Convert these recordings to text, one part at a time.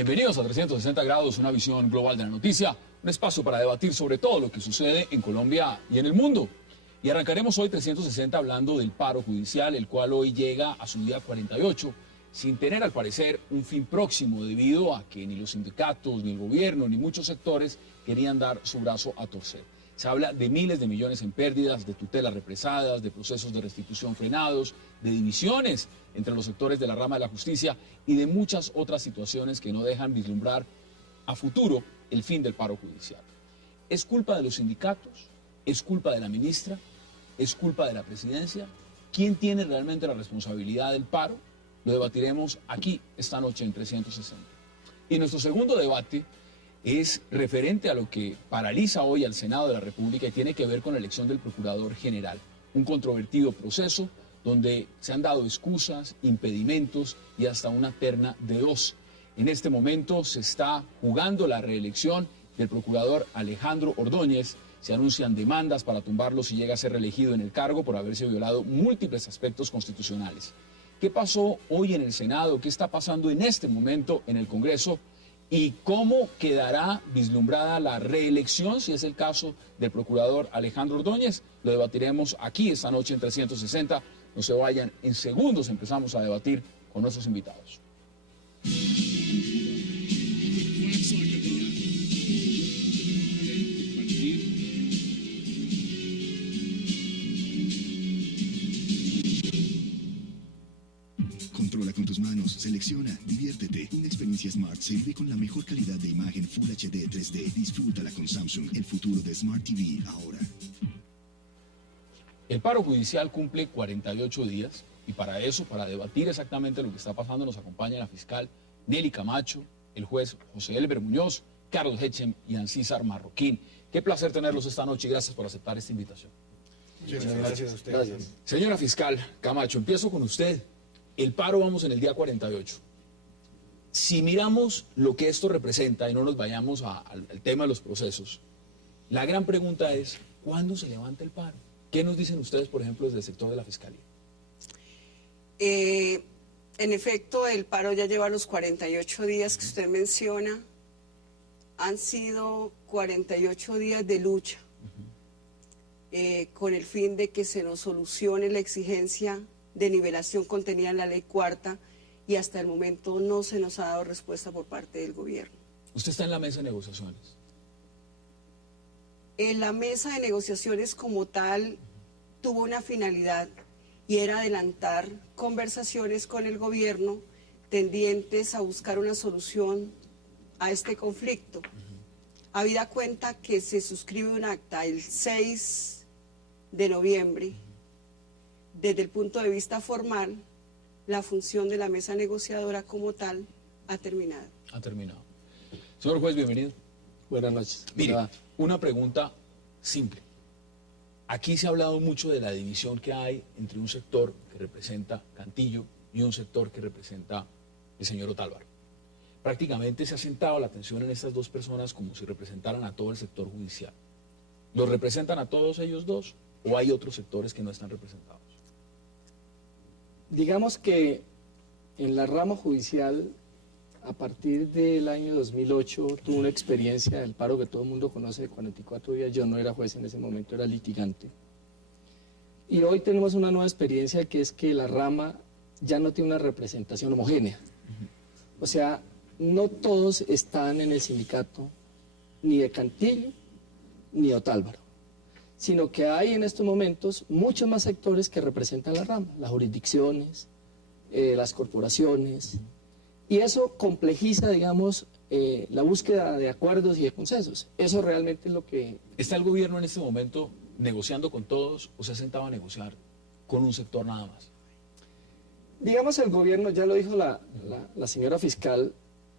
Bienvenidos a 360 grados, una visión global de la noticia, un espacio para debatir sobre todo lo que sucede en Colombia y en el mundo. Y arrancaremos hoy 360 hablando del paro judicial, el cual hoy llega a su día 48, sin tener al parecer un fin próximo debido a que ni los sindicatos, ni el gobierno, ni muchos sectores querían dar su brazo a torcer. Se habla de miles de millones en pérdidas, de tutelas represadas, de procesos de restitución frenados, de divisiones entre los sectores de la rama de la justicia y de muchas otras situaciones que no dejan vislumbrar a futuro el fin del paro judicial. ¿Es culpa de los sindicatos? ¿Es culpa de la ministra? ¿Es culpa de la presidencia? ¿Quién tiene realmente la responsabilidad del paro? Lo debatiremos aquí esta noche en 360. Y nuestro segundo debate es referente a lo que paraliza hoy al Senado de la República y tiene que ver con la elección del Procurador General. Un controvertido proceso donde se han dado excusas, impedimentos y hasta una terna de dos. En este momento se está jugando la reelección del Procurador Alejandro Ordóñez. Se anuncian demandas para tumbarlo si llega a ser reelegido en el cargo por haberse violado múltiples aspectos constitucionales. ¿Qué pasó hoy en el Senado? ¿Qué está pasando en este momento en el Congreso? ¿Y cómo quedará vislumbrada la reelección, si es el caso del Procurador Alejandro Ordóñez? Lo debatiremos aquí esta noche en 360. No se vayan, en segundos empezamos a debatir con nuestros invitados. Controla con tus manos, selecciona, diviértete. Una experiencia Smart se vive con la mejor calidad de imagen Full HD 3D. Disfrútala con Samsung, el futuro de Smart TV ahora. El paro judicial cumple 48 días y para eso, para debatir exactamente lo que está pasando, nos acompaña la fiscal Nelly Camacho, el juez José Elber Muñoz, Carlos Hetchem y Ancísar Marroquín. Qué placer tenerlos esta noche y gracias por aceptar esta invitación. Muchas gracias a usted. Gracias. Señora fiscal Camacho, empiezo con usted. El paro vamos en el día 48. Si miramos lo que esto representa y no nos vayamos al tema de los procesos, la gran pregunta es, ¿cuándo se levanta el paro? ¿Qué nos dicen ustedes, por ejemplo, desde el sector de la Fiscalía? En efecto, el paro ya lleva los 48 días que usted menciona. Han sido 48 días de lucha con el fin de que se nos solucione la exigencia de nivelación contenida en la Ley Cuarta y hasta el momento no se nos ha dado respuesta por parte del gobierno. Usted está en la mesa de negociaciones. La mesa de negociaciones como tal tuvo una finalidad y era adelantar conversaciones con el gobierno tendientes a buscar una solución a este conflicto. Habida cuenta que se suscribe un acta el 6 de noviembre, desde el punto de vista formal, la función de la mesa negociadora como tal ha terminado. Ha terminado. Señor juez, bienvenido. Buenas noches. Mire, una pregunta simple. Aquí se ha hablado mucho de la división que hay entre un sector que representa Cantillo y un sector que representa el señor Otálvaro. Prácticamente se ha centrado la atención en estas dos personas como si representaran a todo el sector judicial. ¿Los representan a todos ellos dos o hay otros sectores que no están representados? Digamos que en la rama judicial, a partir del año 2008, tuve una experiencia del paro que todo el mundo conoce de 44 días. Yo no era juez en ese momento, era litigante. Y hoy tenemos una nueva experiencia que es que la rama ya no tiene una representación homogénea. O sea, no todos están en el sindicato, ni de Cantillo, ni de Otálvaro, sino que hay en estos momentos muchos más sectores que representan la rama, las jurisdicciones, las corporaciones, y eso complejiza, digamos, la búsqueda de acuerdos y de consensos. Eso realmente es lo que... ¿Está el gobierno en este momento negociando con todos o se ha sentado a negociar con un sector nada más? Digamos, el gobierno, ya lo dijo la señora fiscal,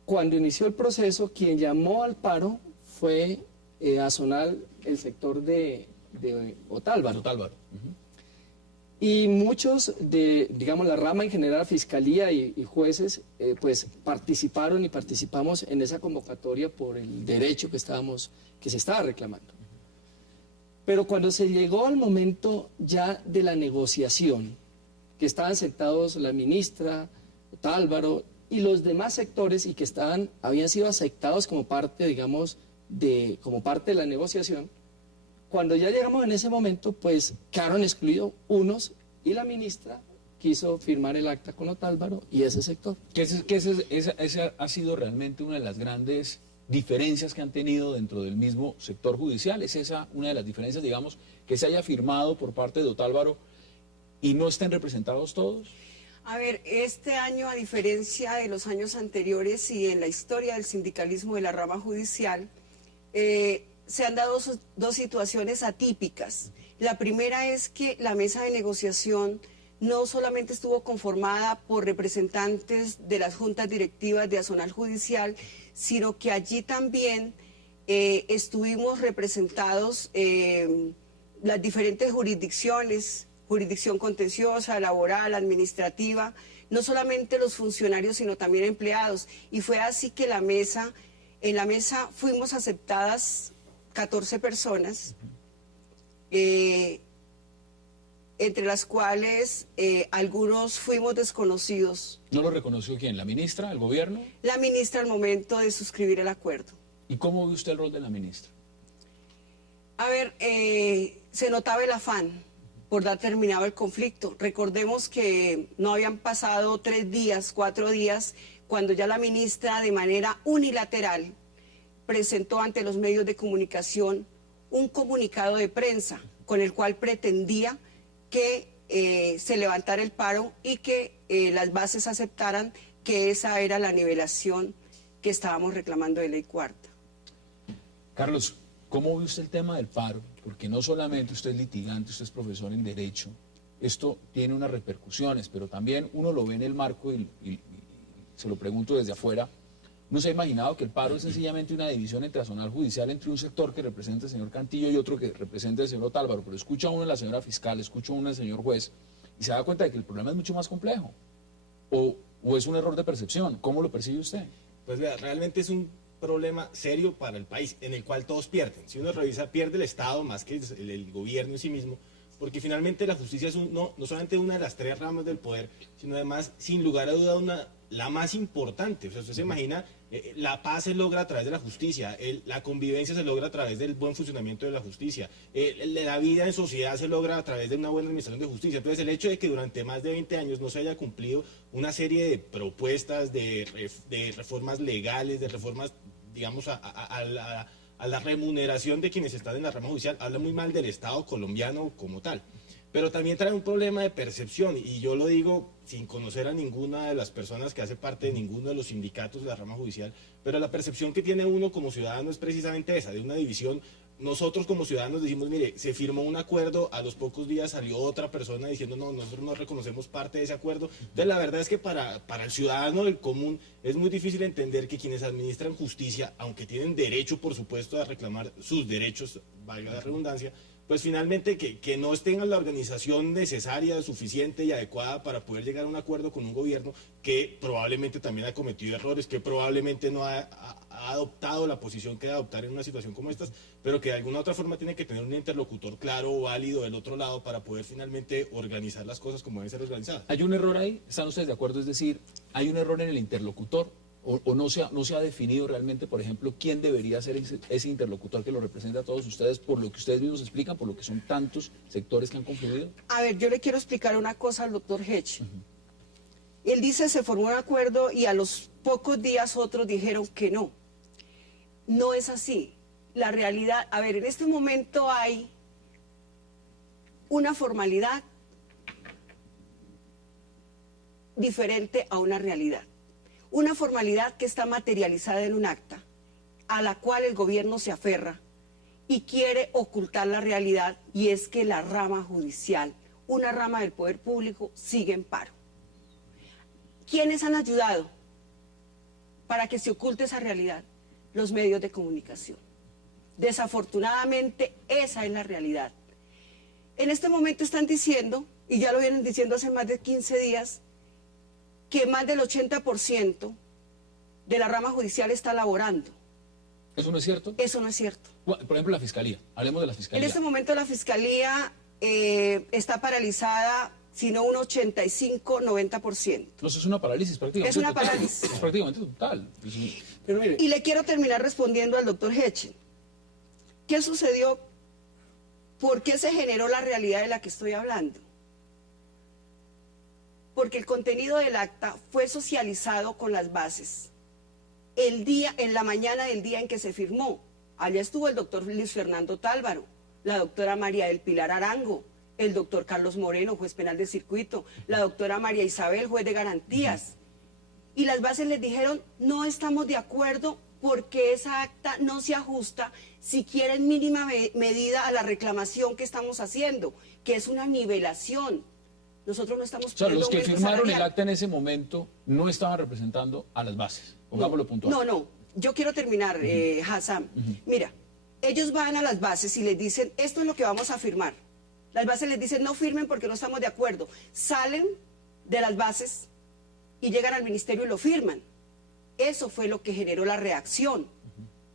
cuando inició el proceso, quien llamó al paro fue a sonar el sector de Otálvaro. Otálvaro. Y muchos de, digamos, la rama en general, fiscalía y jueces, pues participaron y participamos en esa convocatoria por el derecho que se estaba reclamando. Pero cuando se llegó al momento ya de la negociación, que estaban sentados la ministra, Otálvaro y los demás sectores y que habían sido aceptados como parte, digamos, como parte de la negociación. Cuando ya llegamos en ese momento, pues quedaron excluidos unos y la ministra quiso firmar el acta con Otálvaro y ese sector. Esa ha sido realmente una de las grandes diferencias que han tenido dentro del mismo sector judicial. ¿Es esa una de las diferencias, digamos, que se haya firmado por parte de Otálvaro y no estén representados todos? A ver, este año, a diferencia de los años anteriores y en la historia del sindicalismo de la rama judicial, se han dado dos situaciones atípicas. La primera es que la mesa de negociación no solamente estuvo conformada por representantes de las juntas directivas de Azonal Judicial, sino que allí también estuvimos representados las diferentes jurisdicciones, jurisdicción contenciosa, laboral, administrativa, no solamente los funcionarios, sino también empleados. Y fue así que en la mesa fuimos aceptadas 14 personas, entre las cuales algunos fuimos desconocidos. ¿No lo reconoció quién? ¿La ministra, el gobierno? La ministra al momento de suscribir el acuerdo. ¿Y cómo ve usted el rol de la ministra? A ver, se notaba el afán por dar terminado el conflicto. Recordemos que no habían pasado 3 días, 4 días, cuando ya la ministra de manera unilateral presentó ante los medios de comunicación un comunicado de prensa con el cual pretendía que se levantara el paro y que las bases aceptaran que esa era la nivelación que estábamos reclamando de ley cuarta. Carlos, ¿cómo ve usted el tema del paro? Porque no solamente usted es litigante, usted es profesor en Derecho, esto tiene unas repercusiones, pero también uno lo ve en el marco y se lo pregunto desde afuera. ¿No se ha imaginado que el paro es sencillamente una división entre Azonal Judicial, entre un sector que representa al señor Cantillo y otro que representa al señor Otálvaro? Pero escucha uno a la señora fiscal, escucha uno al señor juez y se da cuenta de que el problema es mucho más complejo. ¿O es un error de percepción? ¿Cómo lo percibe usted? Pues vea, realmente es un problema serio para el país, en el cual todos pierden. Si uno revisa, pierde el Estado más que el gobierno en sí mismo, porque finalmente la justicia es no solamente una de las 3 ramas del poder, sino además, sin lugar a duda, la más importante. O sea, usted se imagina, la paz se logra a través de la justicia, la convivencia se logra a través del buen funcionamiento de la justicia, la vida en sociedad se logra a través de una buena administración de justicia. Entonces, el hecho de que durante más de 20 años no se haya cumplido una serie de propuestas, de reformas legales, de reformas, digamos, a la remuneración de quienes están en la rama judicial, habla muy mal del Estado colombiano como tal. Pero también trae un problema de percepción, y yo lo digo sin conocer a ninguna de las personas que hace parte de ninguno de los sindicatos de la rama judicial, pero la percepción que tiene uno como ciudadano es precisamente esa, de una división. Nosotros como ciudadanos decimos, mire, se firmó un acuerdo, a los pocos días salió otra persona diciendo, no, nosotros no reconocemos parte de ese acuerdo. Entonces la verdad es que para el ciudadano del común es muy difícil entender que quienes administran justicia, aunque tienen derecho, por supuesto, a reclamar sus derechos, valga la redundancia, pues finalmente que no tengan la organización necesaria, suficiente y adecuada para poder llegar a un acuerdo con un gobierno que probablemente también ha cometido errores, que probablemente no ha adoptado la posición que debe adoptar en una situación como estas, pero que de alguna otra forma tiene que tener un interlocutor claro o válido del otro lado para poder finalmente organizar las cosas como deben ser organizadas. ¿Hay un error ahí? ¿Están ustedes de acuerdo? Es decir, ¿hay un error en el interlocutor? ¿O no se ha definido realmente, por ejemplo, quién debería ser ese interlocutor que lo representa a todos ustedes, por lo que ustedes mismos explican, por lo que son tantos sectores que han confluido? A ver, yo le quiero explicar una cosa al doctor Hedge. Él dice se formó un acuerdo y a los pocos días otros dijeron que no. No es así. La realidad, a ver, en este momento hay una formalidad diferente a una realidad. Una formalidad que está materializada en un acta, a la cual el gobierno se aferra y quiere ocultar la realidad, y es que la rama judicial, una rama del poder público, sigue en paro. ¿Quiénes han ayudado para que se oculte esa realidad? Los medios de comunicación. Desafortunadamente, esa es la realidad. En este momento están diciendo, y ya lo vienen diciendo hace más de 15 días, que más del 80% de la rama judicial está laborando. ¿Eso no es cierto? Eso no es cierto. Por ejemplo, la Fiscalía. Hablemos de la Fiscalía. En este momento la Fiscalía está paralizada sino un 85-90%. No, eso es una parálisis prácticamente. Es una total. parálisis. Es prácticamente total. Pero mire, Y le quiero terminar respondiendo al doctor Hechen. ¿Qué sucedió? ¿Por qué se generó la realidad de la que estoy hablando? Porque el contenido del acta fue socializado con las bases. En la mañana del día en que se firmó, allá estuvo el doctor Luis Fernando Tálvaro, la doctora María del Pilar Arango, el doctor Carlos Moreno, juez penal de circuito, la doctora María Isabel, juez de garantías. Y las bases les dijeron, no estamos de acuerdo porque esa acta no se ajusta siquiera en mínima medida a la reclamación que estamos haciendo, que es una nivelación. Nosotros no estamos... O sea, los que aumento firmaron el salarial. acta en ese momento no estaban representando a las bases. Pongámoslo puntual. No, yo quiero terminar, Hassan. Mira, ellos van a las bases y les dicen, esto es lo que vamos a firmar. Las bases les dicen, no firmen porque no estamos de acuerdo. Salen de las bases y llegan al ministerio y lo firman. Eso fue lo que generó la reacción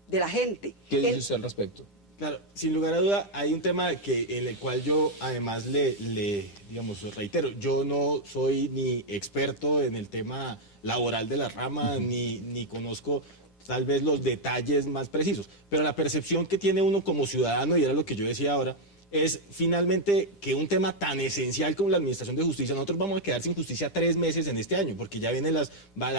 de la gente. ¿Qué dice usted al respecto? Claro, sin lugar a duda hay un tema en el cual yo además digamos, reitero, yo no soy ni experto en el tema laboral de la rama, ni conozco tal vez los detalles más precisos, pero la percepción que tiene uno como ciudadano, y era lo que yo decía ahora, es finalmente que un tema tan esencial como la administración de justicia, nosotros vamos a quedar sin justicia 3 meses en este año, porque ya viene la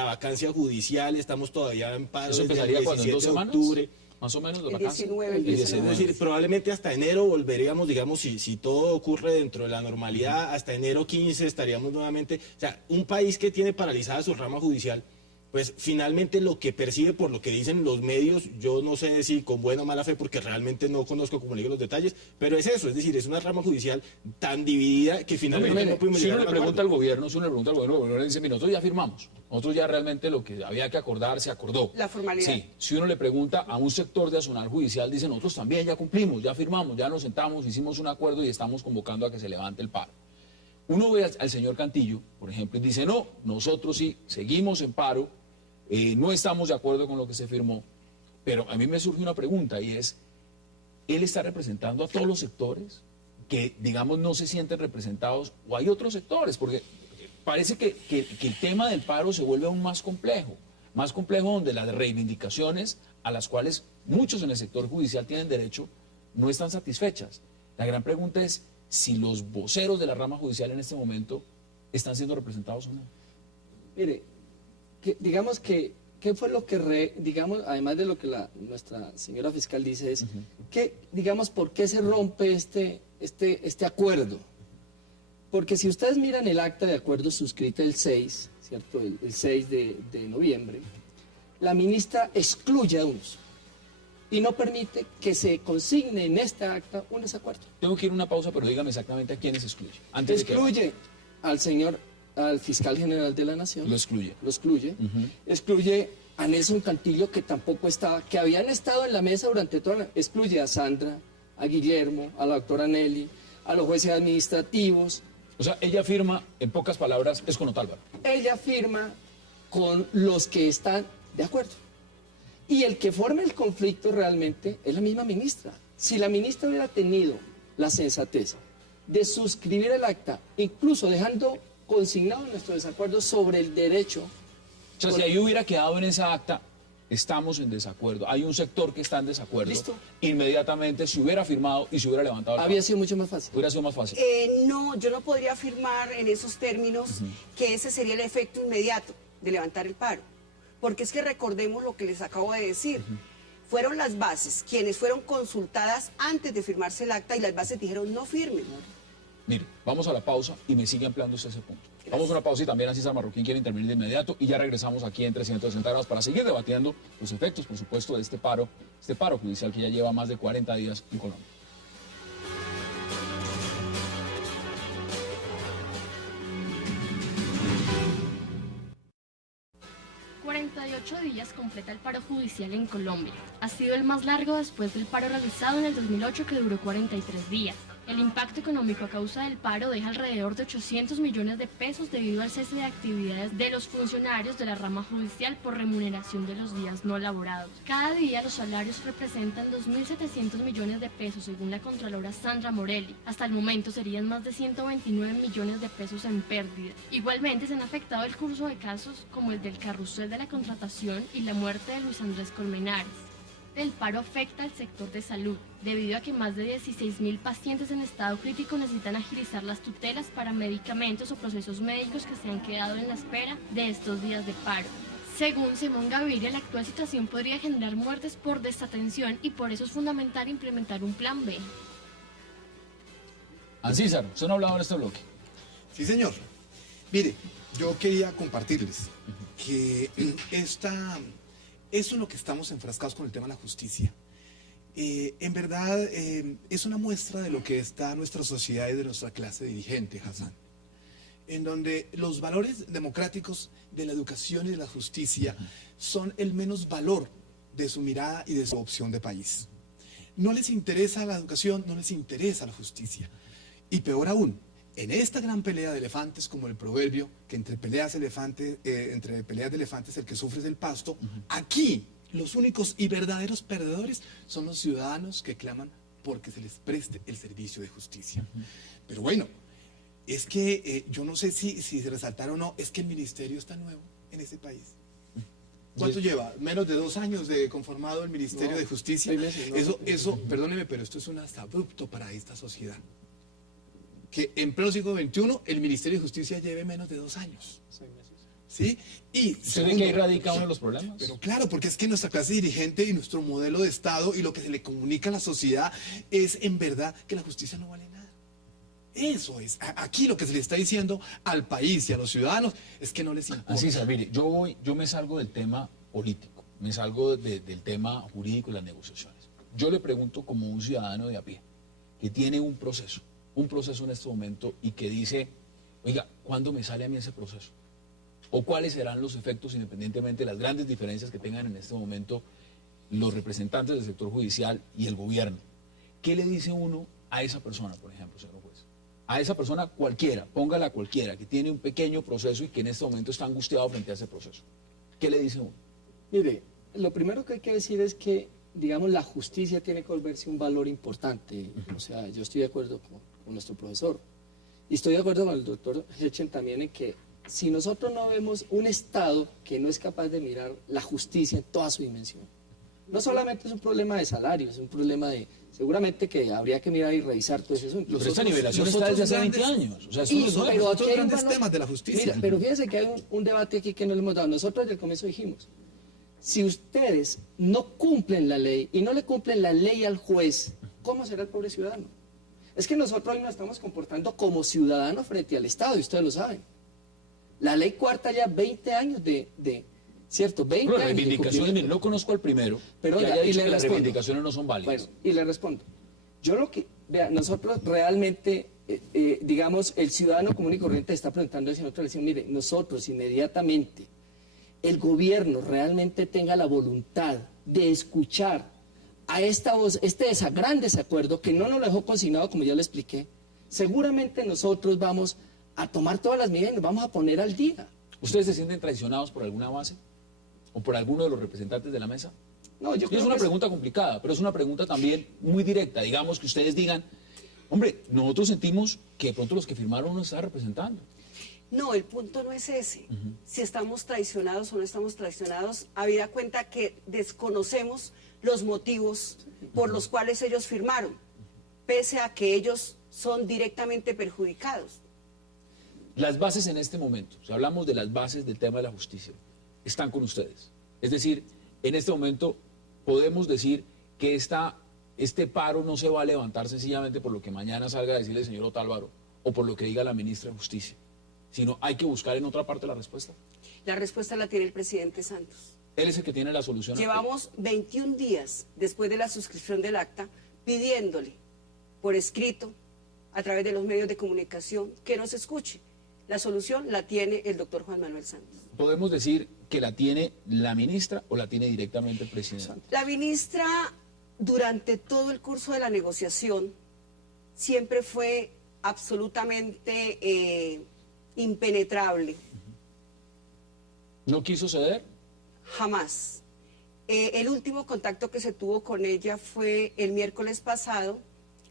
vacancia judicial, estamos todavía en paro ¿Eso desde el empezaría cuando? ¿En 2 17 de semanas? octubre. Más o menos, la El vacancia. 19, El 19. Es decir, probablemente hasta enero volveríamos, digamos, si todo ocurre dentro de la normalidad, hasta enero 15 estaríamos nuevamente. O sea, un país que tiene paralizada su rama judicial, pues finalmente lo que percibe por lo que dicen los medios, yo no sé si con buena o mala fe, porque realmente no conozco, como le digo, los detalles, pero es eso, es decir, es una rama judicial tan dividida que finalmente no pudimos Si llegar uno a le un pregunta acuerdo. al gobierno, el gobierno le dice, mira, nosotros ya firmamos, nosotros ya realmente lo que había que acordar se acordó. La formalidad. Sí, si uno le pregunta a un sector de Azonar Judicial, dice, nosotros también ya cumplimos, ya firmamos, ya nos sentamos, hicimos un acuerdo y estamos convocando a que se levante el paro. Uno ve al señor Cantillo, por ejemplo, y dice, no, nosotros sí, seguimos en paro, no estamos de acuerdo con lo que se firmó, pero a mí me surge una pregunta y es, ¿él está representando a todos los sectores que, digamos, no se sienten representados o hay otros sectores? Porque parece que el tema del paro se vuelve aún más complejo donde las reivindicaciones a las cuales muchos en el sector judicial tienen derecho no están satisfechas. La gran pregunta es si los voceros de la rama judicial en este momento están siendo representados o no. mire, digamos que, ¿qué fue lo que, digamos, además de lo que nuestra señora fiscal dice, es que, digamos, ¿por qué se rompe este acuerdo? Porque si ustedes miran el acta de acuerdo suscrita el 6, ¿cierto? El 6 de noviembre, la ministra excluye a unos y no permite que se consigne en esta acta un desacuerdo. Tengo que ir a una pausa, pero dígame exactamente a quiénes excluye. Antes de que Excluye al fiscal general de la Nación. lo excluye. Lo excluye. Excluye a Nelson Cantillo, que tampoco estaba, que habían estado en la mesa durante toda la... Excluye a Sandra, a Guillermo, a la doctora Nelly, a los jueces administrativos. O sea, ella firma, en pocas palabras, es con Otálvaro. Ella firma con los que están de acuerdo. Y el que forma el conflicto realmente es la misma ministra. Si la ministra hubiera tenido la sensatez de suscribir el acta, incluso dejando consignado nuestro desacuerdo sobre el derecho. O sea, si ahí hubiera quedado en esa acta, estamos en desacuerdo, hay un sector que está en desacuerdo, Listo. inmediatamente se hubiera firmado y se hubiera levantado el Había paro. sido mucho más fácil. Hubiera sido más fácil. No, yo no podría afirmar en esos términos que ese sería el efecto inmediato de levantar el paro. Porque es que recordemos lo que les acabo de decir. Fueron las bases quienes fueron consultadas antes de firmarse el acta y las bases dijeron no firmen. Mire, vamos a la pausa y me sigue ampliando usted ese punto. Vamos a una pausa y también César Marroquín quiere intervenir de inmediato y ya regresamos aquí en 360 grados para seguir debatiendo los efectos, por supuesto, de este paro judicial que ya lleva más de 40 días en Colombia. 48 días completa el paro judicial en Colombia. Ha sido el más largo después del paro realizado en el 2008 que duró 43 días. El impacto económico a causa del paro deja alrededor de 800 millones de pesos debido al cese de actividades de los funcionarios de la rama judicial por remuneración de los días no laborados. Cada día los salarios representan 2.700 millones de pesos según la contralora Sandra Morelli. Hasta el momento serían más de 129 millones de pesos en pérdida. Igualmente se han afectado el curso de casos como el del carrusel de la contratación y la muerte de Luis Andrés Colmenares. El paro afecta al sector de salud, debido a que más de 16.000 pacientes en estado crítico necesitan agilizar las tutelas para medicamentos o procesos médicos que se han quedado en la espera de estos días de paro. Según Simón Gaviria, la actual situación podría generar muertes por desatención y por eso es fundamental implementar un plan B. Ancísar, usted no ha hablado en este bloque. Sí, señor. Mire, yo quería compartirles que eso es lo que estamos enfrascados con el tema de la justicia. En verdad, es una muestra de lo que está nuestra sociedad y de nuestra clase dirigente, Hassan, en donde los valores democráticos de la educación y de la justicia son el menos valor de su mirada y de su opción de país. No les interesa la educación, no les interesa la justicia. Y peor aún, en esta gran pelea de elefantes, como el proverbio, que entre peleas de elefantes el que sufre es el pasto, aquí los únicos y verdaderos perdedores son los ciudadanos que claman porque se les preste el servicio de justicia. Pero bueno, es que yo no sé si se resaltar o no, es que el ministerio está nuevo en ese país. ¿Cuánto lleva? Menos de 2 años de conformado el Ministerio de Justicia. 6 meses, no. Eso, perdóneme, pero esto es un hasta abrupto para esta sociedad. Que en pleno siglo XXI el Ministerio de Justicia lleve menos de 2 años. 6 meses. ¿Sí? Y ¿Usted ve que ahí radica uno de los problemas? Pero claro, porque es que nuestra clase dirigente y nuestro modelo de Estado y lo que se le comunica a la sociedad es en verdad que la justicia no vale nada. Eso es. Aquí lo que se le está diciendo al país y a los ciudadanos es que no les importa. Así es, mire, yo me salgo del tema político, me salgo del tema jurídico y las negociaciones. Yo le pregunto como un ciudadano de a pie, que tiene un proceso en este momento y que dice, oiga, ¿cuándo me sale a mí ese proceso? ¿O cuáles serán los efectos, independientemente de las grandes diferencias que tengan en este momento los representantes del sector judicial y el gobierno? ¿Qué le dice uno a esa persona, por ejemplo, señor juez? A esa persona cualquiera, póngala cualquiera, que tiene un pequeño proceso y que en este momento está angustiado frente a ese proceso. ¿Qué le dice uno? Mire, lo primero que hay que decir es que, digamos, la justicia tiene que volverse un valor importante. O sea, yo estoy de acuerdo con nuestro profesor. Y estoy de acuerdo con el doctor Hechen también en que si nosotros no vemos un Estado que no es capaz de mirar la justicia en toda su dimensión, no solamente es un problema de salario, es un problema de, seguramente que habría que mirar y revisar todo ese asunto. Pero esta nivelación está desde hace 20 años. O sea, eso no es nuevo. Pero aquí hay grandes temas de la justicia. Mira, pero fíjense que hay un debate aquí que no le hemos dado. Nosotros desde el comienzo dijimos, si ustedes no cumplen la ley y no le cumplen la ley al juez, ¿cómo será el pobre ciudadano? Es que nosotros hoy nos estamos comportando como ciudadanos frente al Estado, y ustedes lo saben. La ley cuarta ya 20 años ¿cierto? 20 Pero años. reivindicaciones, mire, no conozco al primero, Pero que oiga, haya y dicho le que las respondo. reivindicaciones no son válidas. Bueno, y le respondo. Yo lo que, vea, nosotros realmente, digamos, el ciudadano común y corriente está preguntando hacia nosotros, le decimos, mire, nosotros inmediatamente, el gobierno realmente tenga la voluntad de escuchar a esta voz, gran desacuerdo que no nos lo dejó consignado, como ya le expliqué, seguramente nosotros vamos a tomar todas las medidas y nos vamos a poner al día. ¿Ustedes se sienten traicionados por alguna base? ¿O por alguno de los representantes de la mesa? No, yo Y creo es una que pregunta complicada, pero es una pregunta también muy directa. Digamos que ustedes digan, hombre, nosotros sentimos que de pronto los que firmaron nos están representando. No, el punto no es ese. Si estamos traicionados o no estamos traicionados, habida cuenta que desconocemos los motivos por los cuales ellos firmaron, pese a que ellos son directamente perjudicados. Las bases en este momento, si hablamos de las bases del tema de la justicia, están con ustedes. Es decir, en este momento podemos decir que este paro no se va a levantar sencillamente por lo que mañana salga a decirle el señor Otálvaro o por lo que diga la ministra de Justicia, sino hay que buscar en otra parte la respuesta. La respuesta la tiene el presidente Santos. Él es el que tiene la solución. Llevamos 21 días después de la suscripción del acta pidiéndole por escrito, a través de los medios de comunicación, que nos escuche. La solución la tiene el doctor Juan Manuel Santos. ¿Podemos decir que la tiene la ministra o la tiene directamente el presidente? La ministra, durante todo el curso de la negociación, siempre fue absolutamente impenetrable. ¿No quiso ceder? Jamás. El último contacto que se tuvo con ella fue el miércoles pasado,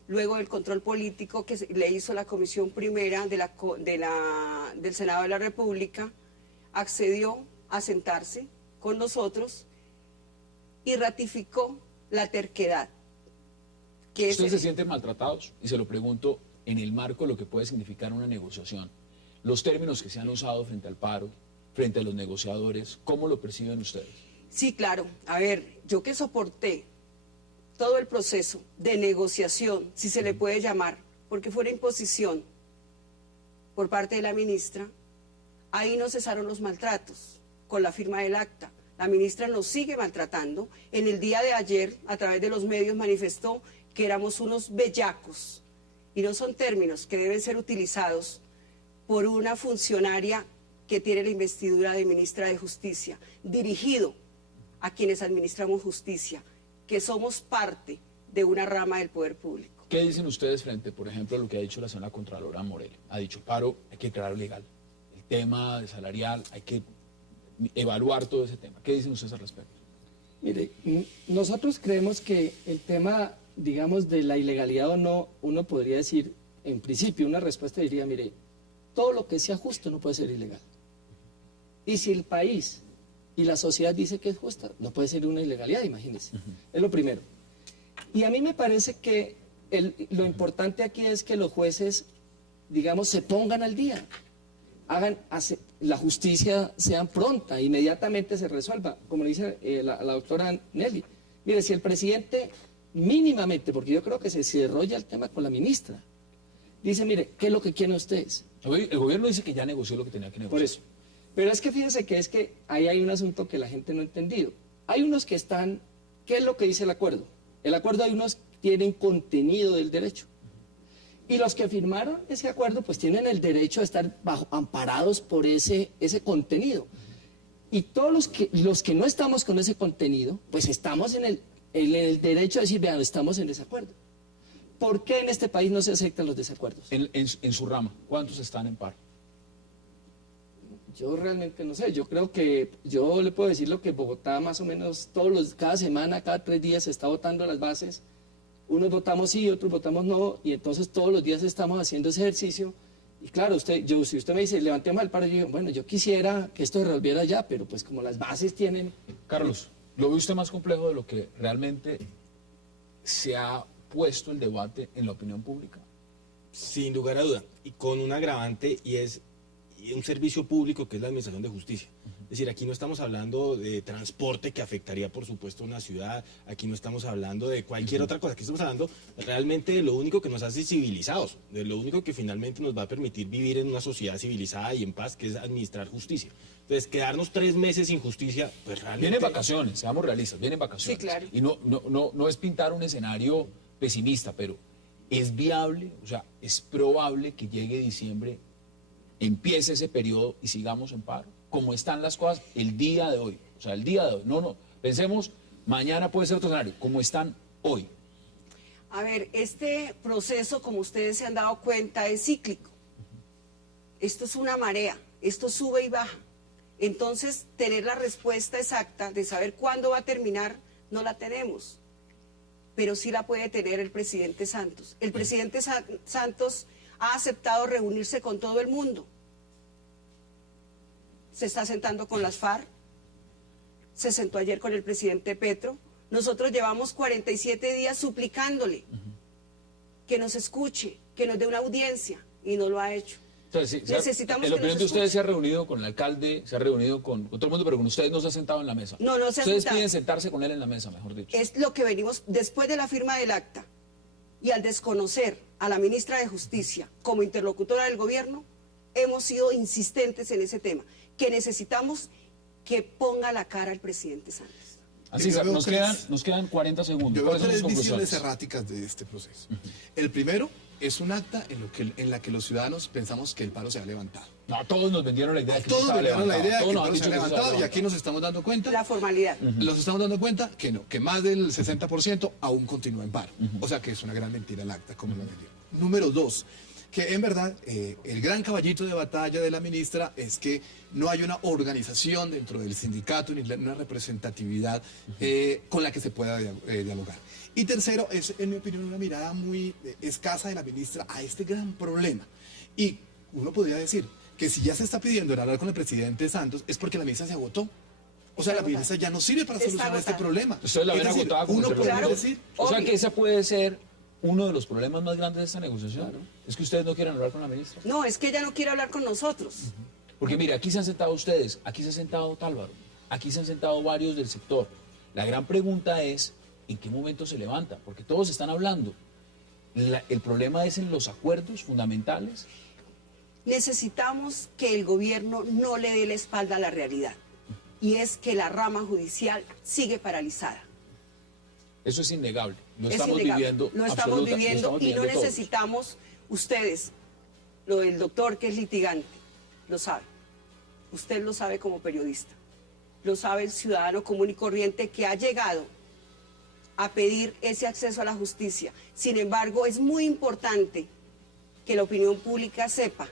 luego del control político que le hizo la Comisión Primera del Senado de la República. Accedió a sentarse con nosotros y ratificó la terquedad. ¿Ustedes se sienten maltratados? Y se lo pregunto en el marco de lo que puede significar una negociación. Los términos que se han usado frente al paro, frente a los negociadores, ¿cómo lo perciben ustedes? Sí, claro. A ver, yo que soporté todo el proceso de negociación, si se le puede llamar, porque fue una imposición por parte de la ministra, ahí no cesaron los maltratos con la firma del acta. La ministra nos sigue maltratando. En el día de ayer, a través de los medios, manifestó que éramos unos bellacos. Y no son términos que deben ser utilizados por una funcionaria que tiene la investidura de ministra de Justicia, dirigido a quienes administramos justicia, que somos parte de una rama del poder público. ¿Qué dicen ustedes frente, por ejemplo, a lo que ha dicho la señora Contralora Morel? Ha dicho, paro, hay que declarar legal. El tema de salarial, hay que evaluar todo ese tema. ¿Qué dicen ustedes al respecto? Mire, nosotros creemos que el tema, digamos, de la ilegalidad o no, uno podría decir, en principio, una respuesta diría, mire, todo lo que sea justo no puede ser ilegal. Y si el país y la sociedad dice que es justa, no puede ser una ilegalidad, imagínense. Es lo primero. Y a mí me parece que lo importante aquí es que los jueces, digamos, se pongan al día, la justicia sea pronta, inmediatamente se resuelva, como le dice la doctora Nelly. Mire, si el presidente mínimamente, porque yo creo que se desarrolla el tema con la ministra, dice, mire, ¿qué es lo que quieren ustedes? El gobierno dice que ya negoció lo que tenía que negociar. Por eso. Pero es que fíjense que ahí hay un asunto que la gente no ha entendido. Hay unos que están, ¿qué es lo que dice el acuerdo? El acuerdo, hay unos que tienen contenido del derecho. Y los que firmaron ese acuerdo pues tienen el derecho a estar amparados por ese contenido. Y todos los que no estamos con ese contenido, pues estamos en el derecho a decir, vean, estamos en desacuerdo. ¿Por qué en este país no se aceptan los desacuerdos? En su rama, ¿cuántos están en paro? Yo realmente no sé, yo creo que, yo le puedo decir lo que Bogotá más o menos cada semana, cada 3 días se está votando las bases. Unos votamos sí, otros votamos no, y entonces todos los días estamos haciendo ese ejercicio. Y claro, si usted me dice, levantemos el paro, yo digo, bueno, yo quisiera que esto se resolviera ya, pero pues como las bases tienen... Carlos, ¿lo ve usted más complejo de lo que realmente se ha puesto el debate en la opinión pública? Sin lugar a duda, y con un agravante, y es un servicio público que es la administración de justicia. Es decir, aquí no estamos hablando de transporte que afectaría, por supuesto, a una ciudad, aquí no estamos hablando de cualquier otra cosa, aquí estamos hablando realmente de lo único que nos hace civilizados, de lo único que finalmente nos va a permitir vivir en una sociedad civilizada y en paz, que es administrar justicia. Entonces, quedarnos 3 meses sin justicia, pues realmente... Vienen vacaciones, seamos realistas, vienen vacaciones. Sí, claro. Y no es pintar un escenario pesimista, pero es viable, o sea, es probable que llegue diciembre, empiece ese periodo y sigamos en paro. Como están las cosas el día de hoy. O sea, el día de hoy. No. Pensemos, mañana puede ser otro escenario. Como están hoy. A ver, este proceso, como ustedes se han dado cuenta, es cíclico. Esto es una marea. Esto sube y baja. Entonces, tener la respuesta exacta de saber cuándo va a terminar, no la tenemos. Pero sí la puede tener el presidente Santos. El presidente Santos ha aceptado reunirse con todo el mundo. Se está sentando con las FARC, se sentó ayer con el presidente Petro. Nosotros llevamos 47 días suplicándole que nos escuche, que nos dé una audiencia, y no lo ha hecho. Entonces, Necesitamos en la que opinión nos de ustedes escuche. se ha reunido con el alcalde, se ha reunido con todo el mundo, pero con ustedes no se ha sentado en la mesa. No se ha Ustedes sentado. piden sentarse con él en la mesa, mejor dicho. Es lo que venimos, después de la firma del acta, y al desconocer a la ministra de Justicia como interlocutora del gobierno, hemos sido insistentes en ese tema, que necesitamos que ponga la cara al presidente Santos. Así Yo veo nos quedan 40 segundos. Yo veo ¿Cuáles son 3 sus visiones conclusiones? erráticas de este proceso. El primero es un acta en la que los ciudadanos pensamos que el paro se ha levantado. No, todos nos vendieron la idea de que Todos no estaba vendieron la levantado. idea de que Todos el nos han paro se ha dicho que no estaba levantado y aquí levantado. nos estamos dando cuenta. La formalidad. Nos estamos dando cuenta que no, que más del 60% aún continúa en paro. O sea que es una gran mentira el acta, como lo vendieron. Número 2, que en verdad el gran caballito de batalla de la ministra es que no hay una organización dentro del sindicato ni una representatividad con la que se pueda dialogar. Y tercero, es en mi opinión una mirada muy escasa de la ministra a este gran problema. Y uno podría decir que si ya se está pidiendo el hablar con el presidente Santos es porque la ministra se agotó. O sea, la ministra ya no sirve para solucionar este problema. Ustedes la ven agotada como uno puede decir. O sea que ese puede ser uno de los problemas más grandes de esta negociación. Claro. Es que ustedes no quieren hablar con la ministra. No, es que ella no quiere hablar con nosotros. Porque mire, aquí se han sentado ustedes, aquí se ha sentado Tálvaro, aquí se han sentado varios del sector. La gran pregunta es, ¿en qué momento se levanta? Porque todos están hablando. El problema es en los acuerdos fundamentales. Necesitamos que el gobierno no le dé la espalda a la realidad. Y es que la rama judicial sigue paralizada. Eso es innegable. Lo Es estamos innegable. viviendo. Lo estamos viviendo y no todos. necesitamos, ustedes, lo del doctor que es litigante, lo sabe. Usted lo sabe como periodista. Lo sabe el ciudadano común y corriente que ha llegado a pedir ese acceso a la justicia. Sin embargo, es muy importante que la opinión pública sepa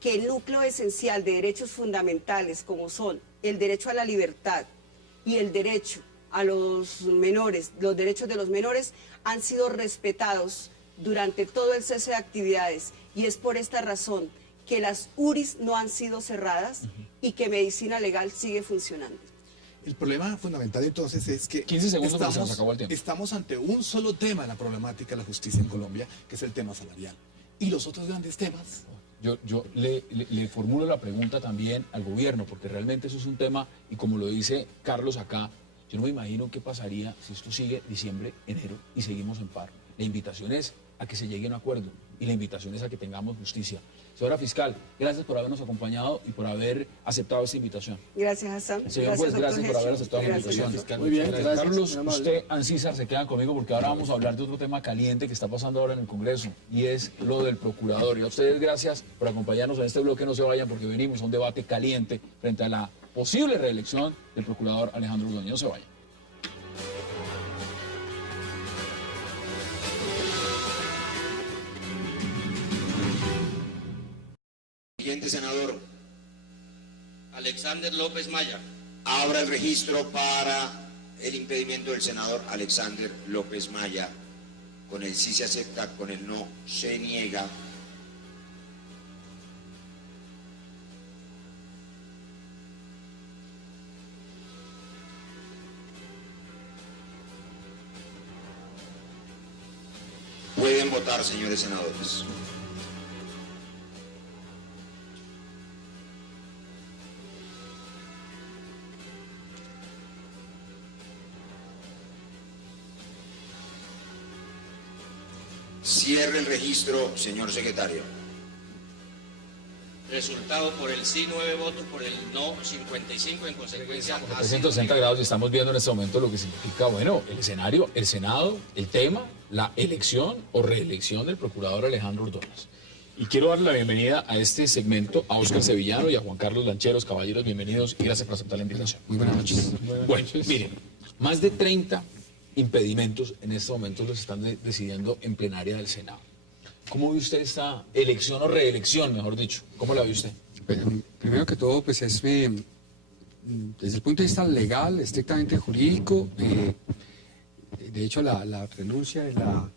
que el núcleo esencial de derechos fundamentales, como son el derecho a la libertad y el derecho a los menores, los derechos de los menores, han sido respetados durante todo el cese de actividades. Y es por esta razón que las URIs no han sido cerradas y que medicina legal sigue funcionando. El problema fundamental entonces es que 15 segundos porque se nos acabó el tiempo. Estamos ante un solo tema en la problemática de la justicia en Colombia, que es el tema salarial. ¿Y los otros grandes temas? Yo le formulo la pregunta también al gobierno, porque realmente eso es un tema, y como lo dice Carlos acá, yo no me imagino qué pasaría si esto sigue diciembre, enero y seguimos en paro. La invitación es a que se llegue a un acuerdo y la invitación es a que tengamos justicia. Señora fiscal, gracias por habernos acompañado y por haber aceptado esta invitación. Gracias, Hassan. Señor juez, gracias por haber aceptado la invitación. Muy bien, gracias. Carlos, usted, Ancísar, se quedan conmigo porque ahora vamos a hablar de otro tema caliente que está pasando ahora en el Congreso y es lo del procurador. Y a ustedes gracias por acompañarnos en este bloque. No se vayan porque venimos a un debate caliente frente a la posible reelección del procurador Alejandro Ordóñez. No se vayan. Siguiente senador. Alexander López Maya. Abra el registro para el impedimento del senador Alexander López Maya. Con el sí se acepta, con el no se niega. Pueden votar, señores senadores. Cierre el registro, señor secretario. Resultado: por el sí 9 votos, por el no 55, en consecuencia. 360 grados y estamos viendo en este momento lo que significa, bueno, el escenario, el Senado, el tema, la elección o reelección del procurador Alejandro Ordóñez. Y quiero darle la bienvenida a este segmento a Óscar Sevillano y a Juan Carlos Lancheros. Caballeros, bienvenidos y gracias por aceptar la invitación. Muy buenas noches. Bueno, miren, más de 30 impedimentos en este momento los están decidiendo en plenaria del Senado. ¿Cómo ve usted esta elección o reelección, mejor dicho? ¿Cómo la ve usted? Primero que todo, pues es desde el punto de vista legal, estrictamente jurídico. De hecho, la renuncia de la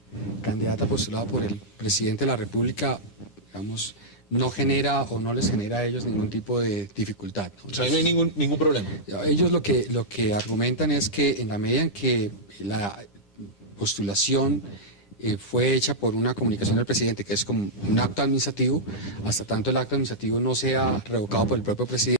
candidata postulada por el presidente de la República, digamos, no genera o no les genera a ellos ningún tipo de dificultad. O sea, no hay ningún problema. Ellos lo que argumentan es que en la medida en que la postulación fue hecha por una comunicación del presidente, que es como un acto administrativo, hasta tanto el acto administrativo no sea revocado por el propio presidente,